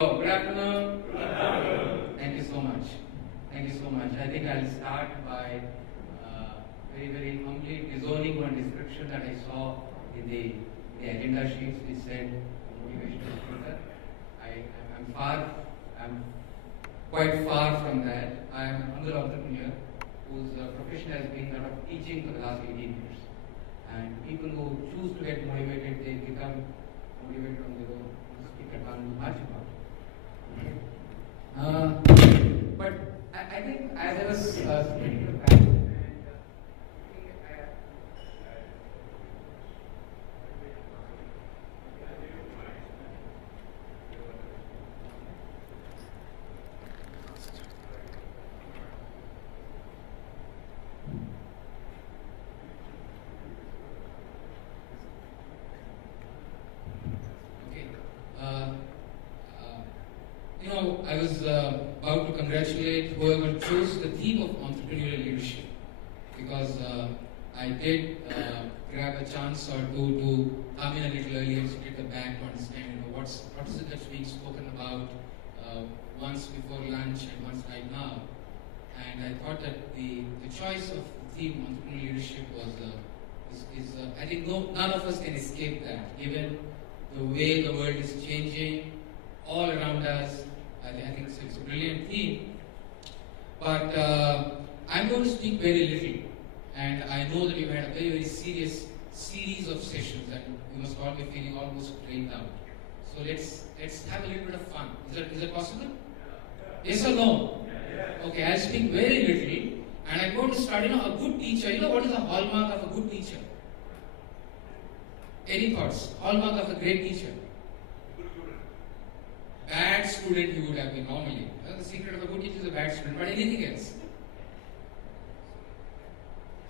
Good afternoon. Good afternoon. Thank you so much. Thank you so much. I think I'll start by very humbly disowning one description that I saw in the agenda sheets which said motivational speaker. I'm quite far from that. I am an humble entrepreneur whose profession has been that of teaching for the last 18 years. And people who choose to get motivated, they become motivated on their own. Speak at one much about it. But I think as I was speaking to back I was about to congratulate whoever chose the theme of entrepreneurial leadership, because I did grab a chance or two to come in a little earlier, sit at the back to understand what is it that's being spoken about once before lunch and once right now. And I thought that the choice of the theme entrepreneurial leadership was I think none of us can escape that, given the way the world is changing all around us. I think it's a brilliant theme, but I'm going to speak very little, and I know that we've had a very serious series of sessions, and we must all be feeling almost drained out. So let's have a little bit of fun. Is that possible? Yes or no? Okay, I'll speak very little, and I'm going to start. A good teacher. What is the hallmark of a good teacher? Any thoughts? Hallmark of a great teacher? Bad student he would have been normally. The secret of a good teacher is a bad student, but anything else?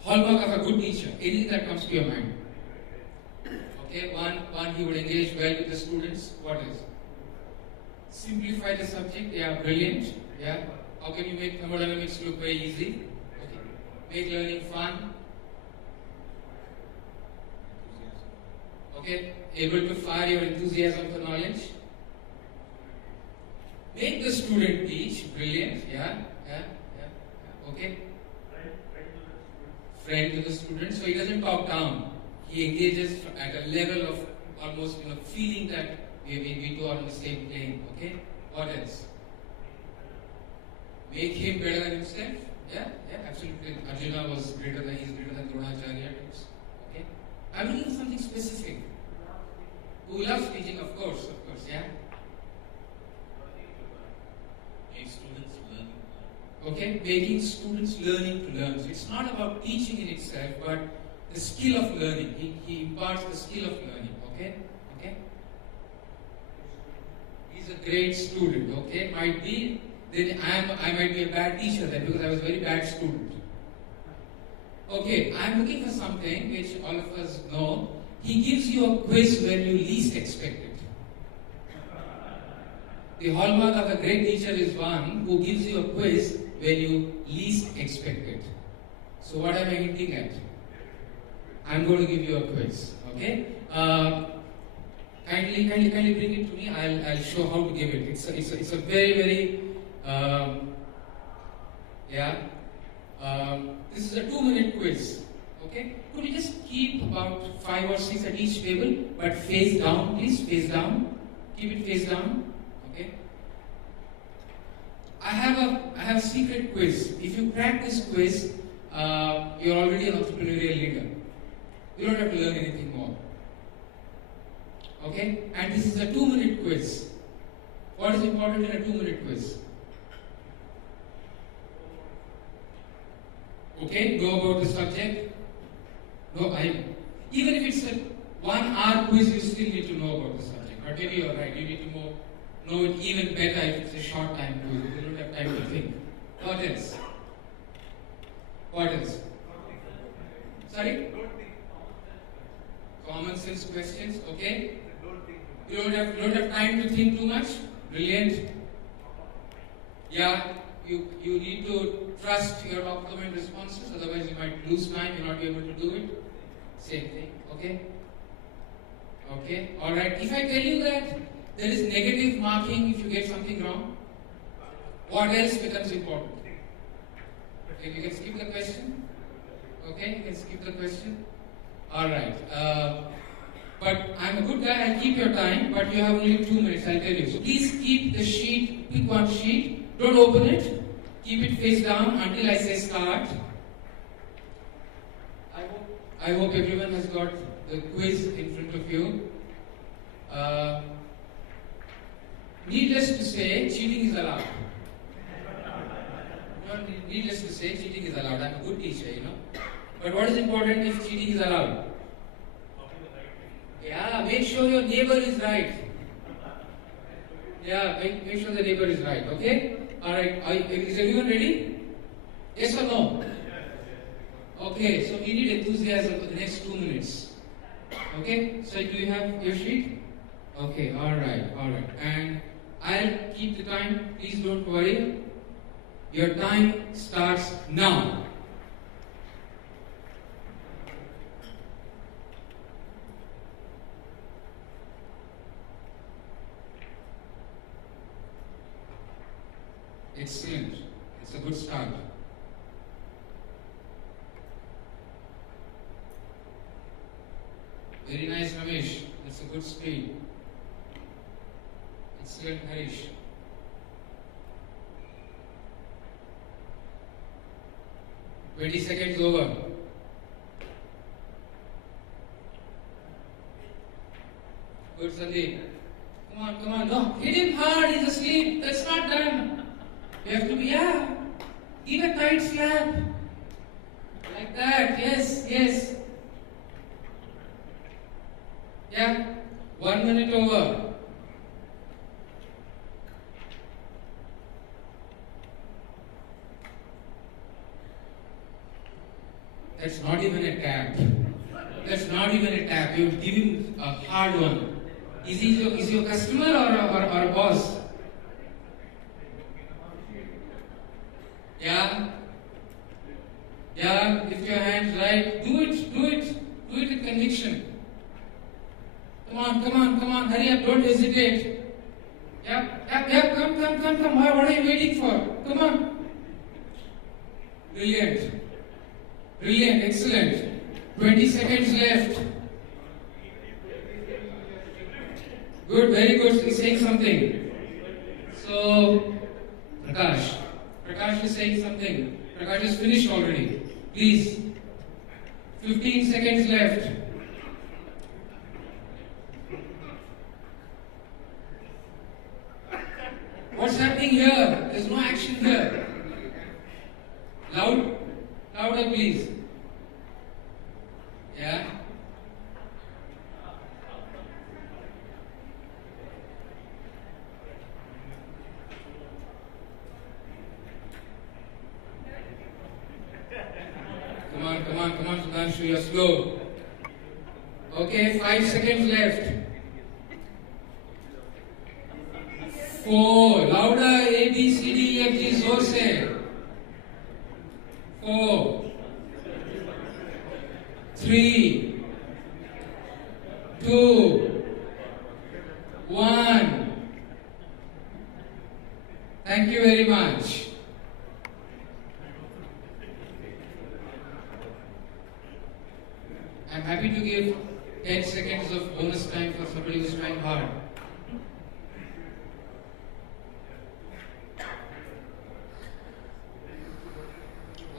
Hallmark of a good teacher, anything that comes to your mind. Okay, one he would engage well with the students. What is? Simplify the subject. Yeah, brilliant. Yeah. How can you make thermodynamics look very easy? Okay. Make learning fun. Okay, able to fire your enthusiasm for knowledge. Make the student teach. Brilliant. Yeah. Okay. Friend to the student. So he doesn't talk down. He engages at a level of almost feeling that we two are on the same plane. Okay. What else? Make him better than himself. Yeah, absolutely. Arjuna was greater than Dronacharya. Okay. I'm looking for something specific. Who loves teaching? Of course. Yeah. Okay, making students learning to learn. So it's not about teaching in itself, but the skill of learning. He imparts the skill of learning. Okay. He's a great student. Okay, might be. Then I might be a bad teacher then, because I was a very bad student. Okay, I'm looking for something which all of us know. He gives you a quiz when you least expect it. The hallmark of a great teacher is one who gives you a quiz when you least expect it. So what am I hinting at? I'm going to give you a quiz. Okay? Kindly bring it to me. I'll show how to give it. It's a very this is a 2-minute quiz. Okay? Could you just keep about 5 or 6 at each table, but face down, please, face down. Keep it face down. Okay? I have a secret quiz. If you crack this quiz, you're already an entrepreneurial leader. You don't have to learn anything more. Okay? And this is a 2-minute quiz. What is important in a 2-minute quiz? Okay, know about the subject. No, even if it's a 1-hour quiz, you still need to know about the subject. But maybe you're right. You need to know it even better if it's a short time quiz. You don't have time to think. What else? Sorry? Common sense questions. Okay. You don't have time to think too much. Brilliant. Yeah. You need to trust your document responses, otherwise you might lose time, you'll not be able to do it. Same thing, okay? Alright. If I tell you that there is negative marking if you get something wrong. What else becomes important? Okay, you can skip the question. Okay, you can skip the question. Alright. But I'm a good guy, I'll keep your time, but you have only 2 minutes, I'll tell you. So please keep the sheet, pick one sheet, don't open it, keep it face down until I say start. I hope everyone has got the quiz in front of you. Needless to say, cheating is allowed. No, needless to say, cheating is allowed. I'm a good teacher, you know. But what is important if cheating is allowed? Yeah, make sure your neighbor is right. Yeah, make sure the neighbor is right, okay? Alright, is everyone ready? Yes or no? Okay, so we need enthusiasm for the next 2 minutes. Okay, so do you have your sheet? Okay, alright. And I'll keep the time, please don't worry. Your time starts now. Excellent. It's a good start. Very nice, Ramesh. That's a good speed. Excellent, Harish. "20 seconds over. Good, Sandeep. Come on. No, hit him hard. He's asleep. That's not done. You have to be, give a tight slap. Like that. Yes. Yeah. 1 minute over. That's not even a tap. You give him a hard one. Is he your customer or a boss? Yeah, lift your hands right. Do it with conviction. Come on, hurry up, don't hesitate. Yep, come. What are you waiting for? Come on. Brilliant, excellent. 20 seconds left. Good, very good. He's saying something. So, Prakash is saying something. Prakash is finished already. Please. 15 seconds left. What's happening here? There's no action here. Louder please. Yeah. Come on, Sudhanshu, you're slow. Okay, 5 seconds left. 4, louder, A, B, C, D, E, F, G, जोर से. 4, 3, 2, 1. Thank you very much. I'm happy to give 10 seconds of bonus time for somebody who's trying hard.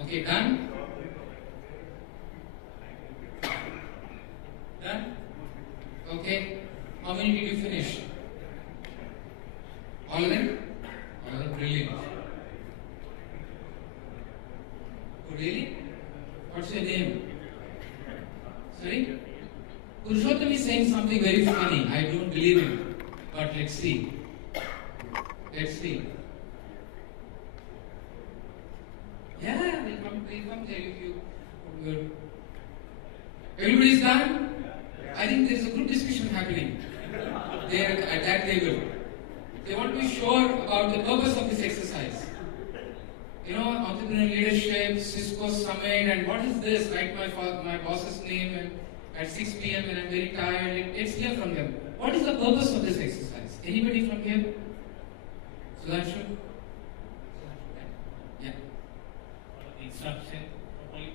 Okay, done? Done? Okay. How many did you finish? All of them? All of them, brilliant. Oh, really? What's your name? Sorry? Purushottam is saying something very funny. I don't believe him. But let's see. Yeah, we'll come tell you. Everybody's done? I think there's a group discussion happening there at that table. They want to be sure about the purpose of this exercise. You know, entrepreneurial leadership, Cisco summit, and what is this? Write my boss's name and at 6 p.m. and I'm very tired. Let's hear from them. What is the purpose of this exercise? Anybody from here? Sudhanshu? Yeah. Follow the instruction properly.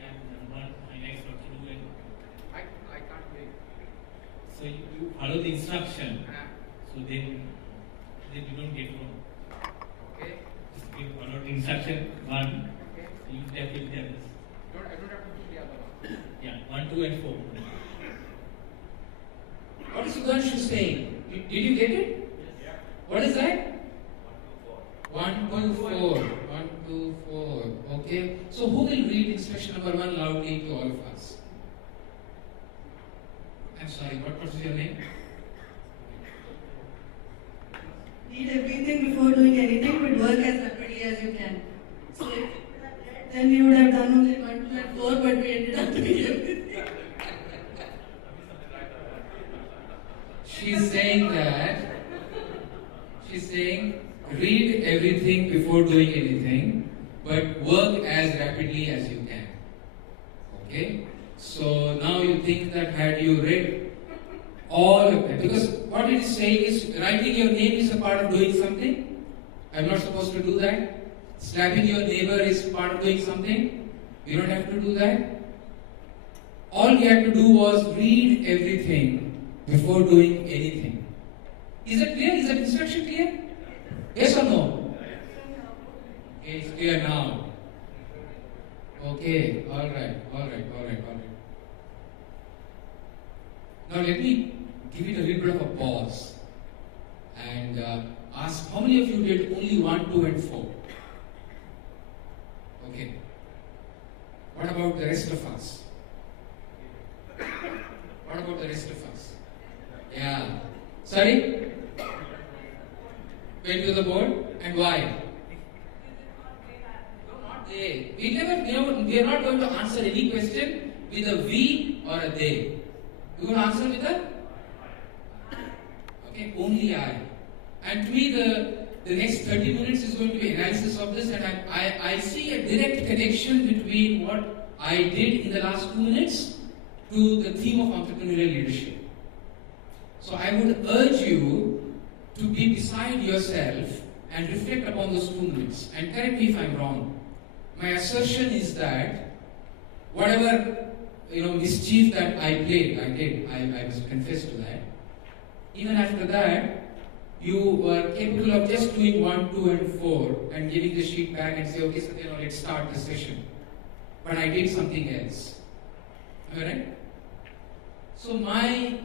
And what my next what to do and I can't wait. so you follow the instruction. So then you don't get wrong. Okay. Just you follow the instruction one. Okay. You tap with the others. I don't have to do the other one. Yeah, 1, 2, and 4. What is Sudhanshu saying? Did you get it? Yes. What is that? 1, 2, 4. 1, 2, 4. Okay. So who will read instruction number 1 loudly to all of us? I'm sorry, what was your name? Read everything before doing anything, but work as rapidly as you can. So if you would have read, then we would have done only 1, 2, and 4, but we ended up doing everything. She's saying read everything before doing anything, but work as rapidly as you can. Okay? So now you think that had you read all of them, because what it is saying is writing your name is a part of doing something. I'm not supposed to do that. Slapping your neighbor is part of doing something. You don't have to do that. All we had to do was read everything before doing anything. Is that clear? Is that instruction clear? Yes or no? Okay, it's clear now. Okay, alright. Now let me give it a little bit of a pause and ask how many of you did only 1, 2, and 4? Okay. What about the rest of us? What about the rest of us? Yeah. Sorry? Went to the board? And why? No, not they. We are not going to answer any question with a we or a they. We will answer with a okay, only I. And to me the next 30 minutes is going to be analysis of this, and I see a direct connection between what I did in the last 2 minutes to the theme of entrepreneurial leadership. So I would urge you to be beside yourself and reflect upon those 2 minutes. And correct me if I'm wrong. My assertion is that whatever mischief that I did, I must confess to that. Even after that, you were capable of just doing 1, 2, and 4 and giving the sheet back and say, okay, Satya, let's start the session. But I did something else. Am I right? So my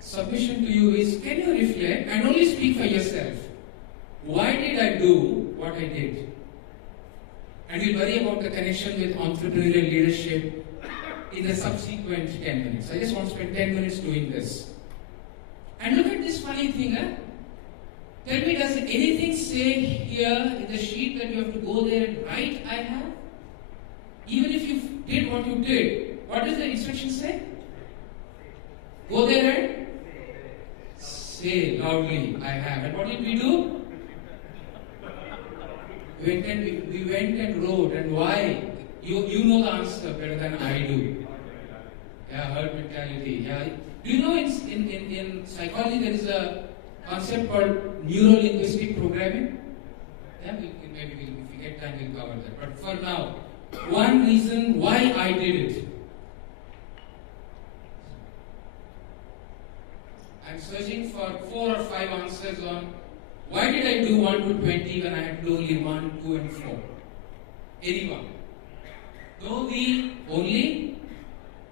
submission to you is, can you reflect and only speak for yourself? Why did I do what I did? And we'll worry about the connection with entrepreneurial leadership in the subsequent 10 minutes. I just want to spend 10 minutes doing this. And look at this funny thing, huh? Tell me, does anything say here in the sheet that you have to go there and write I have? Even if you did what you did, what does the instruction say? Go there and say loudly, I have. And what did we do? We went and wrote. And why? You know the answer better than I do. Yeah, herd mentality. Yeah. Do you know in psychology there is a concept called neuro-linguistic programming? Yeah, maybe if we get time we'll cover that. But for now, one reason why I did it. I'm searching for 4 or 5 answers on why did I do 1 to 20 when I had to do only 1, 2, and 4? Anyone? No we, only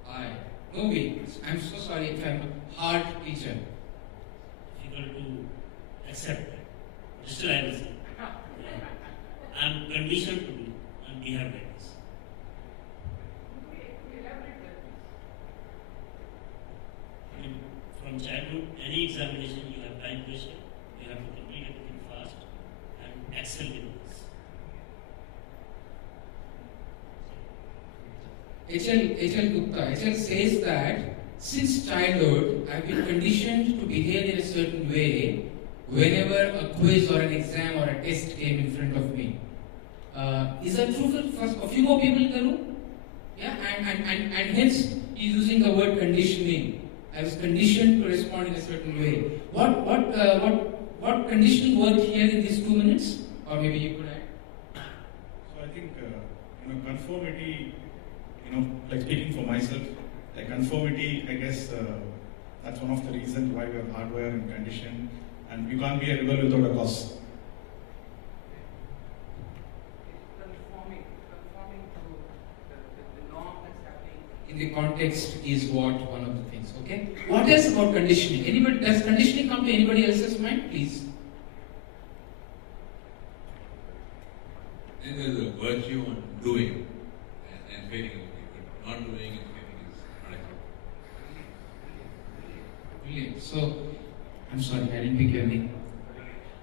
I. No we. I'm so sorry if I'm a hard teacher. Difficult to accept that. But still I will say. I am conditioned to do and behave like this. From childhood, any examination you have time pressure, you have to complete everything fast and excel in this. H.L. Gupta. H.L. says that since childhood, I've been conditioned to behave in a certain way whenever a quiz or an exam or a test came in front of me. Is that true for a few more people in the room? Yeah, and hence he's using the word conditioning. I was conditioned to respond in a certain way. What conditioning worked here in these 2 minutes? Or maybe you could add. So I think, conformity, like speaking for myself, like conformity, I guess that's one of the reasons why we are hardwired and conditioned, and you can't be a rebel without a cause. Conforming to the norm that's happening in the context is one of the things. Okay. What else about conditioning? Anybody, does conditioning come to anybody else's mind, please? Then there is a virtue on doing and failing other people. Not doing and failing is not acceptable. Brilliant. So, I'm sorry, I didn't pick your name.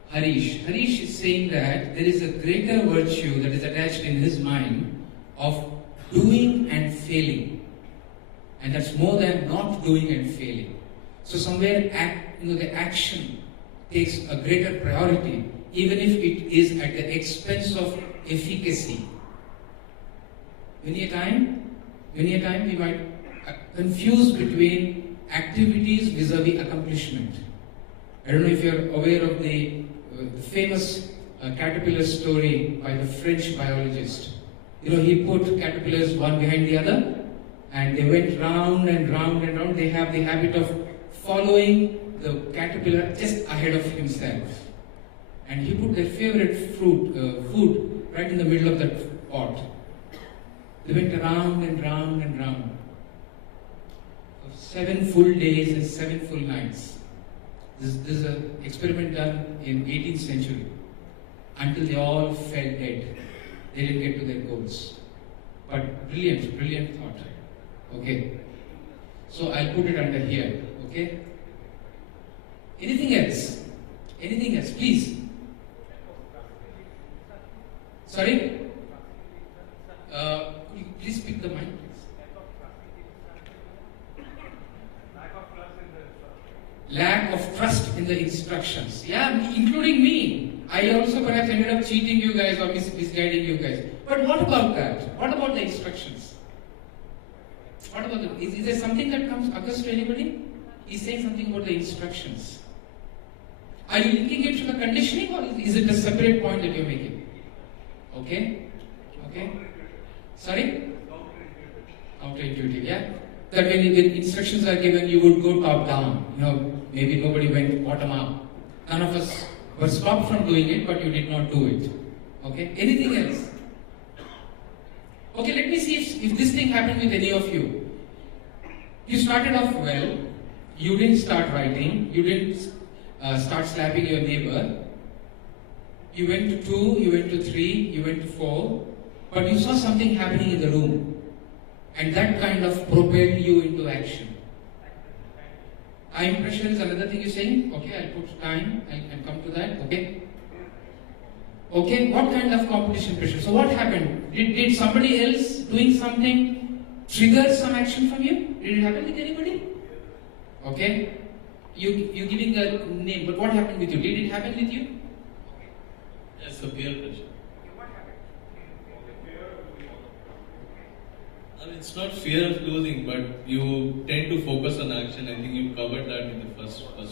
Harish. Harish is saying that there is a greater virtue that is attached in his mind of doing and failing. And that's more than not doing and failing. So somewhere the action takes a greater priority, even if it is at the expense of efficacy. Many a time we might confuse between activities vis-a-vis accomplishment. I don't know if you're aware of the famous caterpillar story by the French biologist. He put caterpillars one behind the other, and they went round and round and round. They have the habit of following the caterpillar just ahead of himself. And he put their favorite food right in the middle of that pot. They went round and round and round for 7 full days and 7 full nights. This is an experiment done in 18th century. Until they all fell dead. They didn't get to their goals. But brilliant thought. Okay. So I'll put it under here. Okay. Anything else? Anything else? Please. Sorry? Please pick the mic, please. Lack of trust in the instructions. Yeah, including me. I also perhaps ended up cheating you guys or misguiding you guys. But what about that? What about the instructions? What about is there something that occurs to anybody? He's saying something about the instructions. Are you linking it to the conditioning, or is it a separate point that you're making? Okay? Sorry? Counterintuitive, yeah? That when instructions are given, you would go top down. Maybe nobody went bottom up. None of us were stopped from doing it, but you did not do it. Okay? Anything else? Okay, let me see if this thing happened with any of you. You started off well. You didn't start writing. You didn't start slapping your neighbor. You went to 2, you went to 3, you went to 4. But you saw something happening in the room. And that kind of propelled you into action. Time pressure is another thing you're saying. Okay, I'll put time and come to that. Okay, what kind of competition pressure? So what happened? Did somebody else doing something trigger some action from you? Did it happen with anybody? Okay, you giving a name, but what happened with you? Did it happen with you? Yes, the peer pressure. It's not fear of losing, but you tend to focus on action. I think you covered that in the first one. But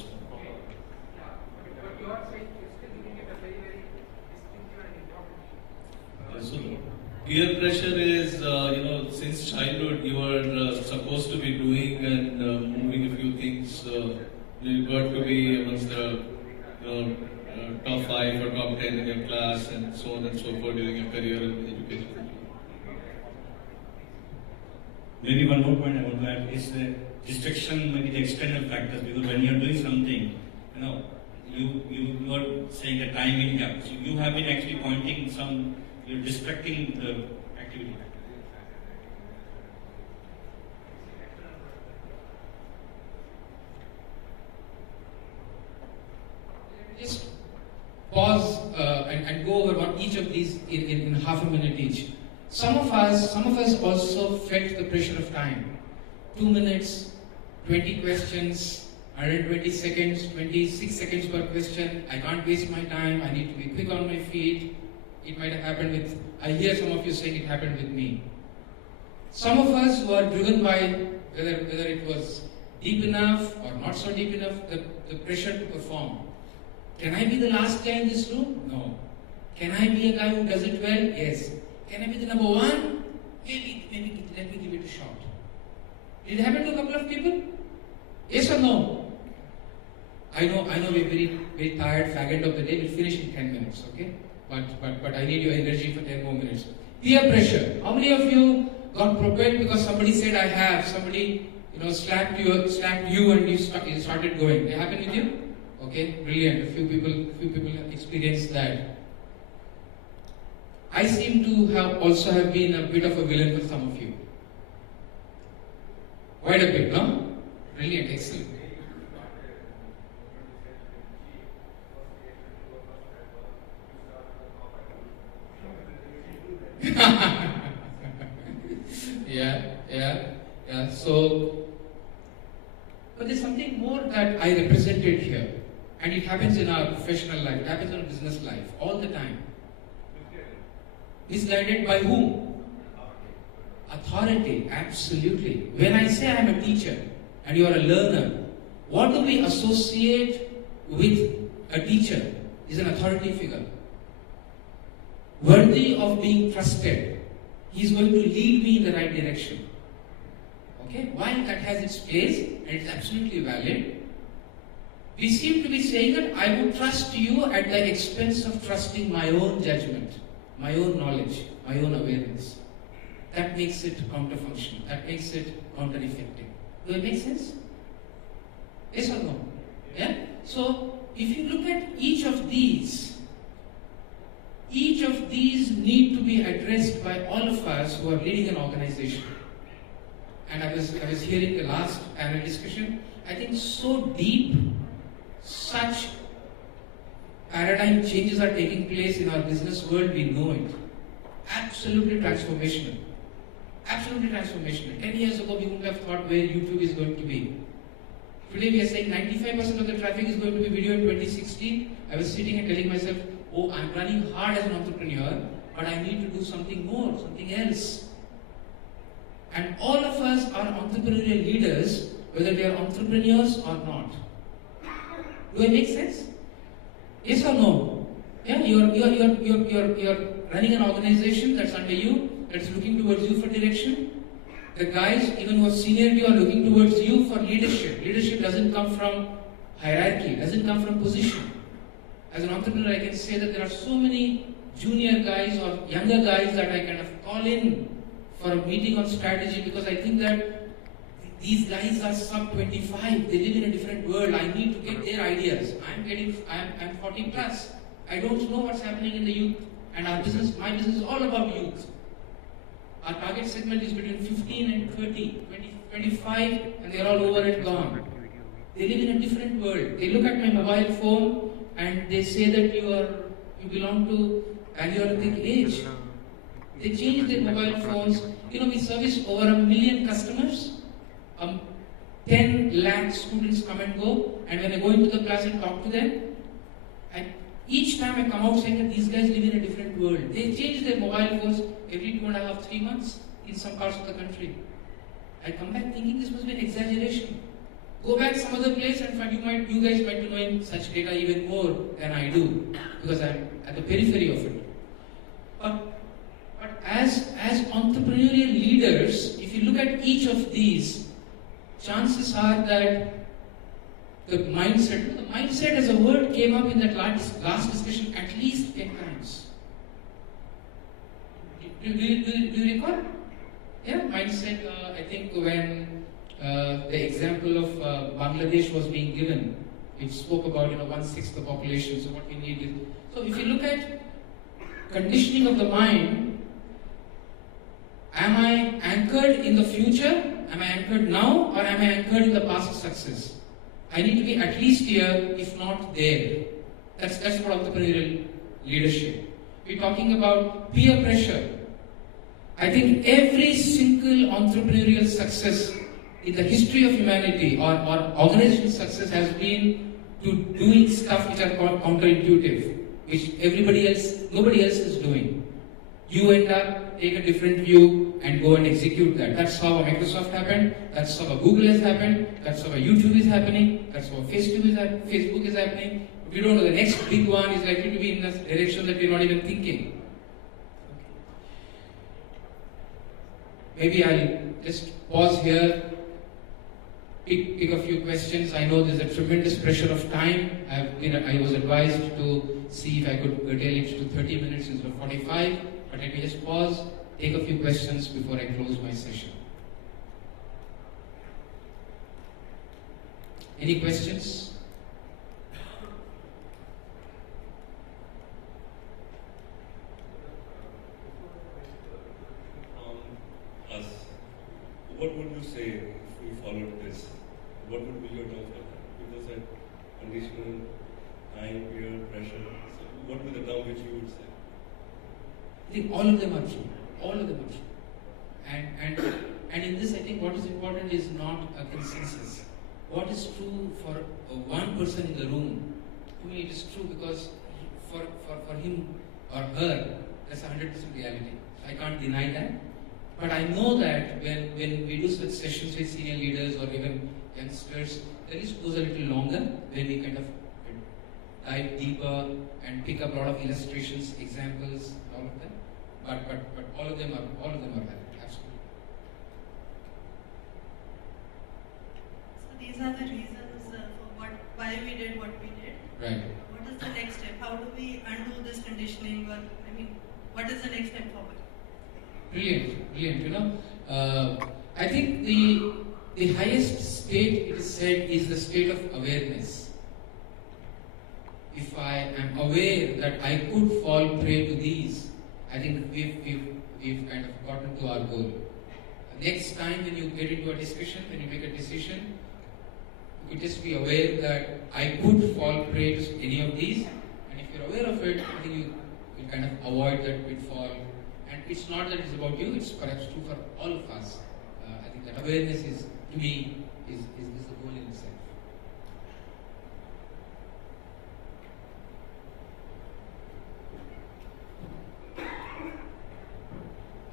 you are saying you're still giving it a very, very distinctive and important. So, peer pressure is, since childhood you are supposed to be doing and moving a few things. You got to be amongst the top 5 or top 10 in your class and so on and so forth during your career in education. Maybe one more point I want to add is the distraction, maybe the external factors, because when you are doing something, you are saying a time in gap. So you have been actually pointing you're distracting the activity. Just pause and go over each of these in half a minute each. Some of us also felt the pressure of time. 2 minutes, 20 questions, 120 seconds, 26 seconds per question. I can't waste my time. I need to be quick on my feet. It might have happened I hear some of you saying it happened with me. Some of us were driven by whether it was deep enough or not so deep enough, the pressure to perform. Can I be the last guy in this room? No. Can I be a guy who does it well? Yes. Can I be the number one? Maybe, let me give it a shot. Did it happen to a couple of people? Yes or no? I know we're very tired, fag end of the day. We'll finish in 10 minutes, okay? But I need your energy for 10 more minutes. Peer pressure. How many of you got propelled because somebody said I have? Somebody, slapped you and you started going. They happen with you? Okay, brilliant. A few people have experienced that. I seem to also have been a bit of a villain for some of you. Quite a bit, no? Brilliant, excellent. Yeah. So, but there's something more that I represented here. And it happens in our professional life, it happens in our business life, all the time. Misguided by whom? Authority, absolutely. When I say I'm a teacher and you are a learner, what do we associate with a teacher? Is an authority figure. Worthy of being trusted. He's going to lead me in the right direction. Okay? While that has its place and it's absolutely valid, we seem to be saying that I would trust you at the expense of trusting my own judgment, my own knowledge, my own awareness. That makes it counter-functional. That makes it counter-effective. Do it make sense? Yes or no? Yeah? So, if you look at each of these need to be addressed by all of us who are leading an organization. And I was hearing the last panel discussion. I think so deep, such paradigm changes are taking place in our business world, we know it. Absolutely transformational. Absolutely transformational. 10 years ago, we wouldn't have thought where YouTube is going to be. Today, we are saying 95% of the traffic is going to be video in 2016. I was sitting and telling myself, oh, I'm running hard as an entrepreneur, but I need to do something more, something else. And all of us are entrepreneurial leaders, whether they are entrepreneurs or not. Do I make sense? Yes or no? Yeah, you're running an organization that's under you, that's looking towards you for direction. The guys, even who are senior to you, are looking towards you for leadership. Leadership doesn't come from hierarchy, doesn't come from position. As an entrepreneur, I can say that there are so many junior guys or younger guys that I kind of call in for a meeting on strategy because I think that these guys are sub 25. They live in a different world. I need to get their ideas. I'm 40 plus. I don't know what's happening in the youth. And my business is all about youth. Our target segment is between 15 and 30, 25, and they're all over and gone. They live in a different world. They look at my mobile phone and they say that you belong to Paleolithic age. They change their mobile phones. We service over 1 million customers. 10 lakh students come and go, and when I go into the class and talk to them, and each time I come out saying that these guys live in a different world. They change their mobile phones every 2.5, 3 months in some parts of the country. I come back thinking this must be an exaggeration. Go back some other place and find you guys might be knowing such data even more than I do, because I'm at the periphery of it. But as entrepreneurial leaders, if you look at each of these, chances are that the mindset as a word came up in that last discussion at least 10 times. Do you recall? Yeah, mindset, I think when the example of Bangladesh was being given, it spoke about 1/6 the population, so what we need is... So if you look at conditioning of the mind, am I anchored in the future? Am I anchored now, or am I anchored in the past success? I need to be at least here, if not there. That's what entrepreneurial leadership. We're talking about peer pressure. I think every single entrepreneurial success in the history of humanity or organizational success has been to doing stuff which are called counterintuitive, which nobody else is doing. you end up, take a different view and go and execute that. That's how a Microsoft happened, that's how a Google has happened, that's how a YouTube is happening, that's how a Facebook is happening. But we don't know, the next big one is likely to be in the direction that we're not even thinking. Maybe I'll just pause here, pick a few questions. I know there's a tremendous pressure of time. I was advised to see if I could curtail it to 30 minutes instead of 45. But let me just pause, take a few questions before I close my session. Any questions? Us, what would you say if we followed this? What would be your terms of that? Because that conditional, time, peer pressure. So what would be the term which you would say? I think all of them are true. All of them are true. And in this, I think what is important is not a consensus. What is true for one person in the room, to me it is true because for him or her, that's 100% reality. I can't deny that. But I know that when we do such sessions with senior leaders or even youngsters, the list goes a little longer when we kind of dive deeper and pick up a lot of illustrations, examples, all of that. But all of them are valid, absolutely. So these are the reasons for why we did what we did. Right. What is the next step? How do we undo this conditioning? Or what is the next step forward? Brilliant. You know, I think the highest state, it is said, is the state of awareness. If I am aware that I could fall prey to these, I think we've kind of gotten to our goal. Next time when you get into a discussion, when you make a decision, you could just be aware that I could fall prey to any of these, and if you're aware of it, I think you kind of avoid that pitfall. And it's not that it's about you, it's perhaps true for all of us. I think that awareness is, to me, is the goal in itself.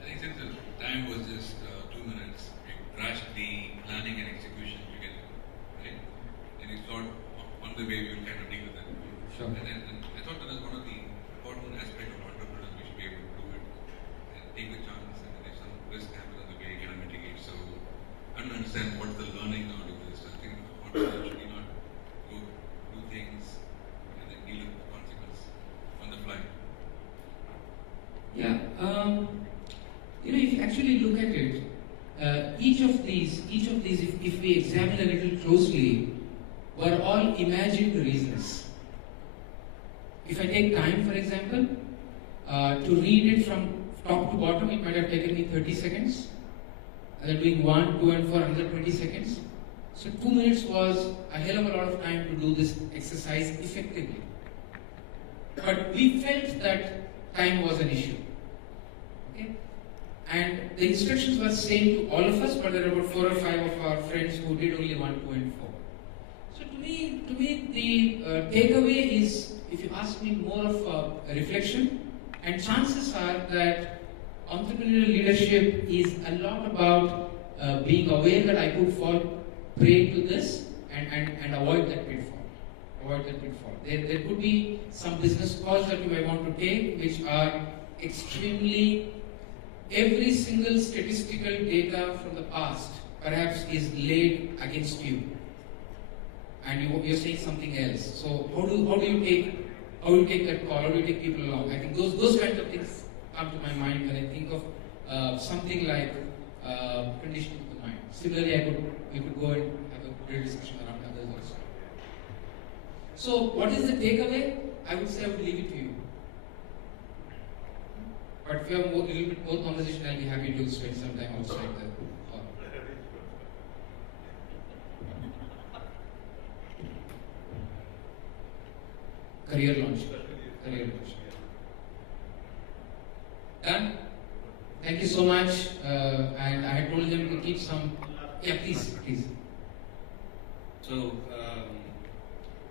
I think since the time was just 2 minutes, we crashed the planning and execution together, right? And we thought on the way we will kind of deal with it. Sure. And I thought that was one of the important aspects of entrepreneurs. We should be able to do it and take the chance, and then if some risk happens on the way, kind of mitigate. So I don't understand what's the learning out of this. I think entrepreneurs should not go do things and then deal with the consequence on the fly. Yeah. You know, if you actually look at it, each of these, if we examine a little closely, were all imagined reasons. If I take time, for example, to read it from top to bottom, it might have taken me 30 seconds. And then doing 1, 2, and 4, another 20 seconds. So 2 minutes was a hell of a lot of time to do this exercise effectively. But we felt that time was an issue. Okay? And the instructions were same to all of us, but there were about 4 or 5 of our friends who did only 1, 2, and 4. So to me, the takeaway is, if you ask me, more of a reflection. And chances are that entrepreneurial leadership is a lot about being aware that I could fall prey to this and avoid that pitfall. There could be some business calls that you may want to take, which are extremely, every single statistical data from the past perhaps is laid against you, and you're saying something else. So how do you take that call? How do you take people along? I think those kinds of things come to my mind when I think of something like conditioning of the mind. Similarly, we could go and have a great discussion around others also. So what is the takeaway? I would say I would leave it to you. But if you have a little bit more conversation, I'll be happy to spend some time outside the hall. Career launch. Done? Thank you so much. And I had told them to keep some. Yeah, please. So,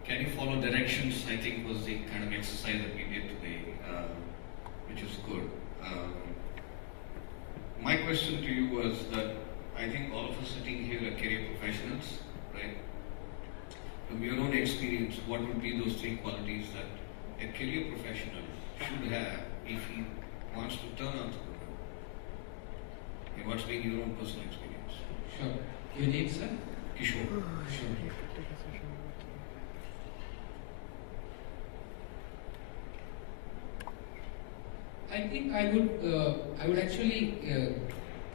can you follow directions? I think was the kind of exercise that we did today, which was good. question to you was that I think all of us sitting here are career professionals, right? From your own experience, what would be those three qualities that a career professional should have if he wants to turn entrepreneur? And what's been your own personal experience? Sure. Your name, sir? Kishore. Sure. I think I would actually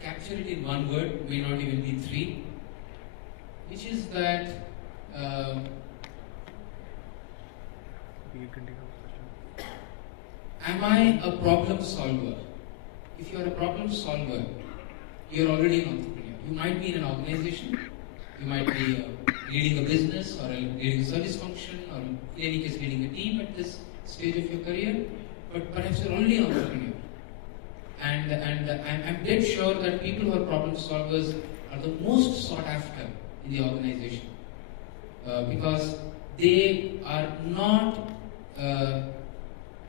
capture it in one word, may not even be three, which is that am I a problem solver? If you are a problem solver, you are already an entrepreneur. You might be in an organization, you might be leading a business or leading a service function, or in any case leading a team at this stage of your career, but perhaps you're already an entrepreneur. And I'm dead sure that people who are problem solvers are the most sought after in the organization because they are not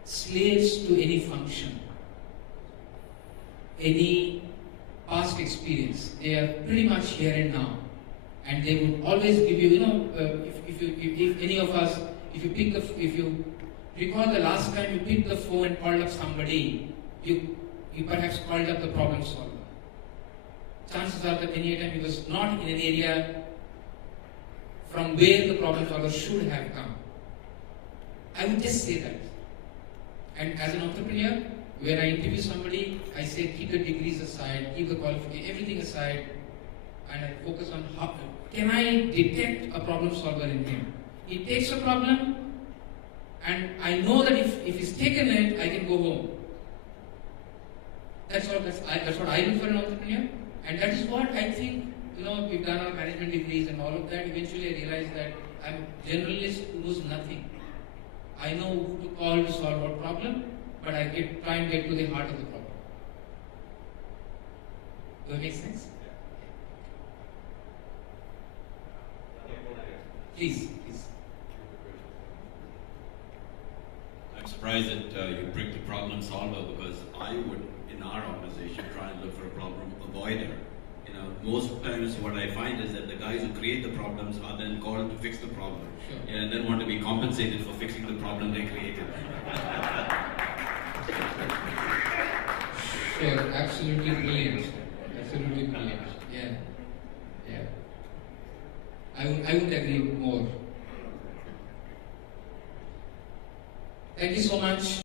slaves to any function, any past experience. They are pretty much here and now, and they would always give you, if any of us, if you recall the last time you picked the phone and called up somebody, you perhaps called up the problem solver. Chances are that any time he was not in an area from where the problem solver should have come. I would just say that. And as an entrepreneur, when I interview somebody, I say keep the degrees aside, keep the qualification, everything aside, and I focus on how can I detect a problem solver in him. He takes a problem, and I know that if he's taken it, I can go home. That's what I do for an entrepreneur, and that is what I think. We've done our management degrees and all of that. Eventually, I realized that I'm a generalist who knows nothing. I know who to call to solve what problem, but I try and get to the heart of the problem. Does that make sense? Please. I'm surprised that you picked the problem solver, because I would, in our organization, try and look for a problem avoider. Most times what I find is that the guys who create the problems are then called to fix the problem, Sure. and then want to be compensated for fixing the problem they created. Sure, absolutely brilliant. Absolutely brilliant. Yeah. I would agree more. Thank you so much.